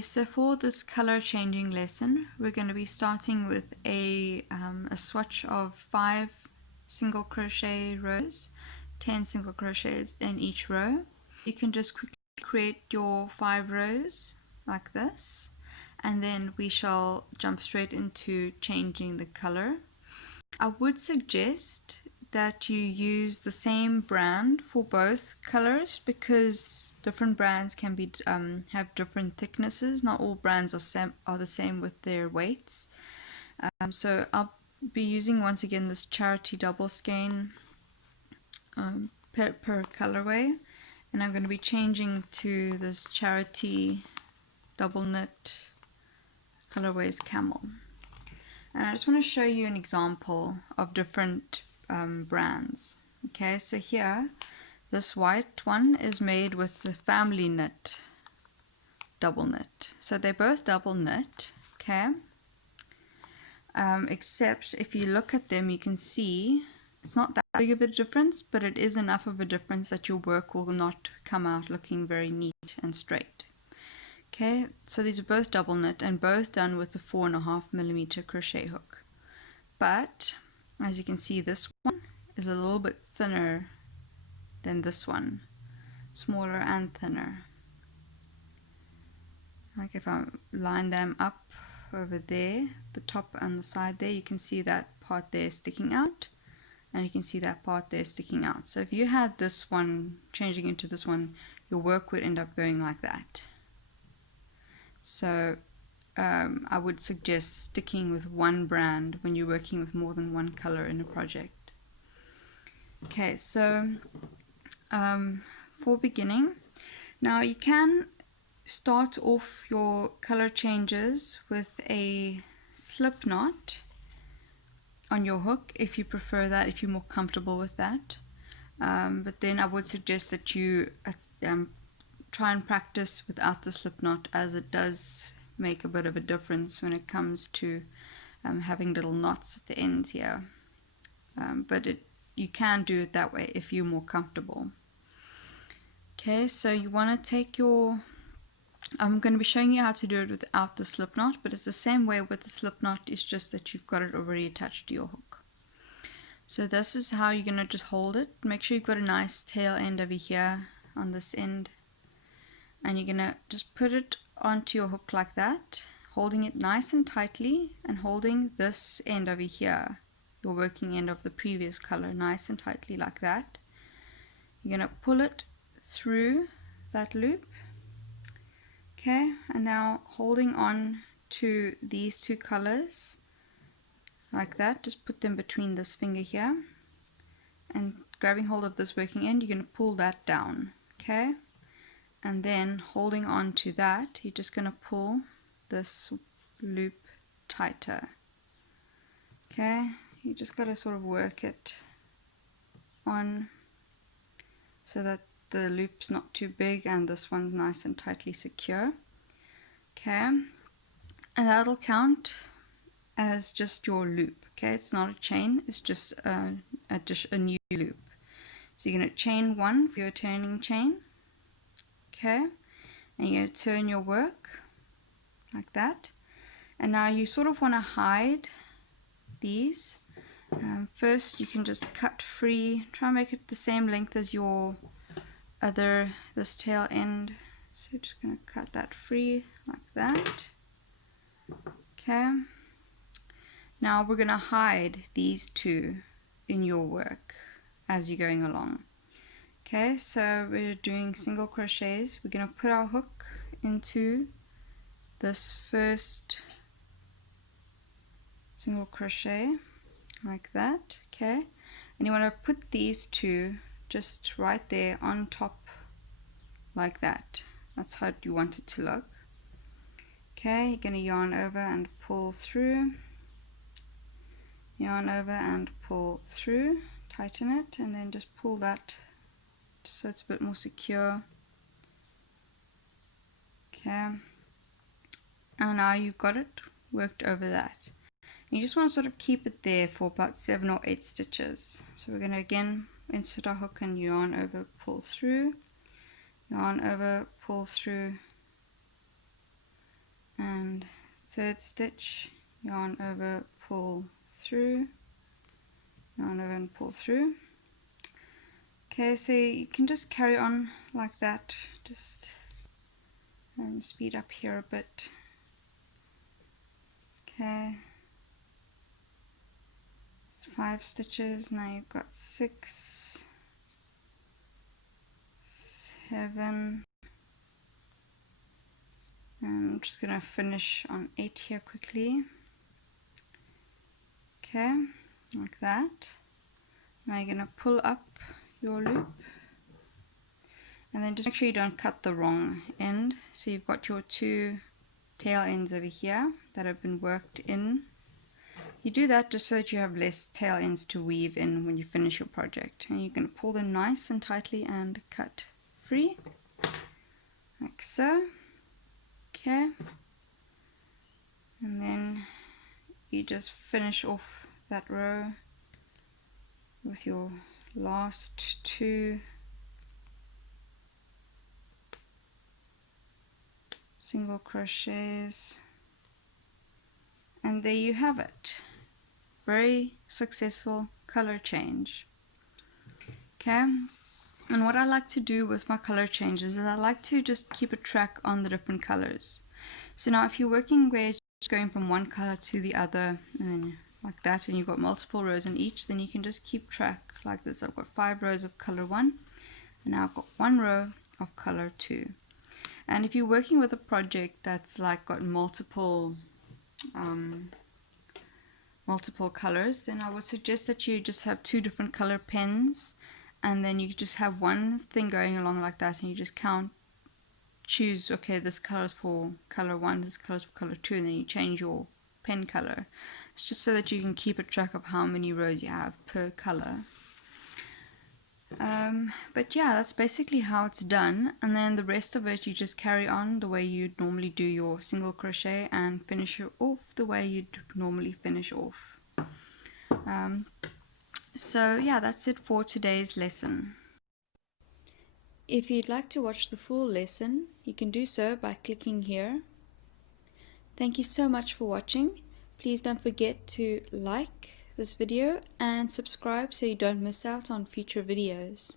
Okay, so for this color changing lesson, we're going to be starting with a swatch of 5 single crochet rows, 10 single crochets in each row. You can just quickly create your 5 rows like this, and then we shall jump straight into changing the color. I would suggest that you use the same brand for both colors because different brands can be have different thicknesses. Not all brands are the same with their weights. So I'll be using once again this Charity double skein per colorway, and I'm going to be changing to this Charity double knit colorways camel. And I just want to show you an example of different brands. Okay, so here this white one is made with the Family Knit double knit. So they're both double knit, okay? Except if you look at them, you can see it's not that big of a difference, but it is enough of a difference that your work will not come out looking very neat and straight. Okay, so these are both double knit and both done with the 4.5mm crochet hook. But as you can see, this one is a little bit thinner than this one, smaller and thinner. Like if I line them up over there, the top and the side there, you can see that part there sticking out, and you can see that part there sticking out. So if you had this one changing into this one, your work would end up going like that. So I would suggest sticking with one brand when you're working with more than one color in a project. Okay, so for beginning, now you can start off your color changes with a slip knot on your hook if you prefer that, if you're more comfortable with that. But then I would suggest that you try and practice without the slip knot, as it does make a bit of a difference when it comes to having little knots at the ends here. But you can do it that way if you're more comfortable. Okay, so you want to take your, I'm going to be showing you how to do it without the slip knot, but it's the same way with the slip knot, it's just that you've got it already attached to your hook. So this is how you're going to just hold it. Make sure you've got a nice tail end over here on this end, and you're going to just put it onto your hook like that, holding it nice and tightly, and holding this end over here, your working end of the previous color, nice and tightly like that. You're going to pull it through that loop. Okay, and now holding on to these two colors like that, just put them between this finger here, and grabbing hold of this working end, you're going to pull that down. Okay, and then holding on to that, you're just going to pull this loop tighter. Okay, you just got to sort of work it on so that the loop's not too big and this one's nice and tightly secure. Okay, and that'll count as just your loop. Okay, it's not a chain, it's just a new loop. So you're going to chain one for your turning chain. Okay, and you're going to turn your work like that. And now you sort of want to hide these. First you can just cut free, try and make it the same length as your this tail end. So just going to cut that free like that. Okay, now we're going to hide these two in your work as you're going along. Okay, so we're doing single crochets. We're going to put our hook into this first single crochet like that. Okay, and you want to put these two just right there on top like that. That's how you want it to look. Okay, you're going to yarn over and pull through, yarn over and pull through, tighten it, and then just pull that so it's a bit more secure. Okay, and now you've got it worked over that. You just want to sort of keep it there for about 7 or 8 stitches. So we're going to again insert our hook and yarn over, pull through, yarn over, pull through, and third stitch, yarn over, pull through, yarn over and pull through. Okay, so you can just carry on like that, just speed up here a bit. Okay, it's 5 stitches, now you've got 6, 7, and I'm just going to finish on 8 here quickly. Okay, like that. Now you're going to pull up your loop, and then just make sure you don't cut the wrong end. So you've got your 2 tail ends over here that have been worked in. You do that just so that you have less tail ends to weave in when you finish your project, and you're going to pull them nice and tightly and cut free like so. Okay, and then you just finish off that row with your last 2 single crochets, and there you have it. Very successful color change. Okay, and what I like to do with my color changes is I like to just keep a track on the different colors. So now if you're working where it's just going from one color to the other, and then like that, and you've got multiple rows in each, then you can just keep track like this. I've got 5 rows of color 1, and now I've got 1 row of color 2. And if you're working with a project that's like got multiple colors, then I would suggest that you just have 2 different color pens, and then you just have one thing going along like that, and you just choose, okay, this color is for color 1, this color is for color 2, and then you change your pen color. It's just so that you can keep a track of how many rows you have per color. But yeah, that's basically how it's done, and then the rest of it you just carry on the way you'd normally do your single crochet and finish it off the way you'd normally finish off. So yeah, that's it for today's lesson. If you'd like to watch the full lesson, you can do so by clicking here. Thank you so much for watching. Please don't forget to like this video and subscribe so you don't miss out on future videos.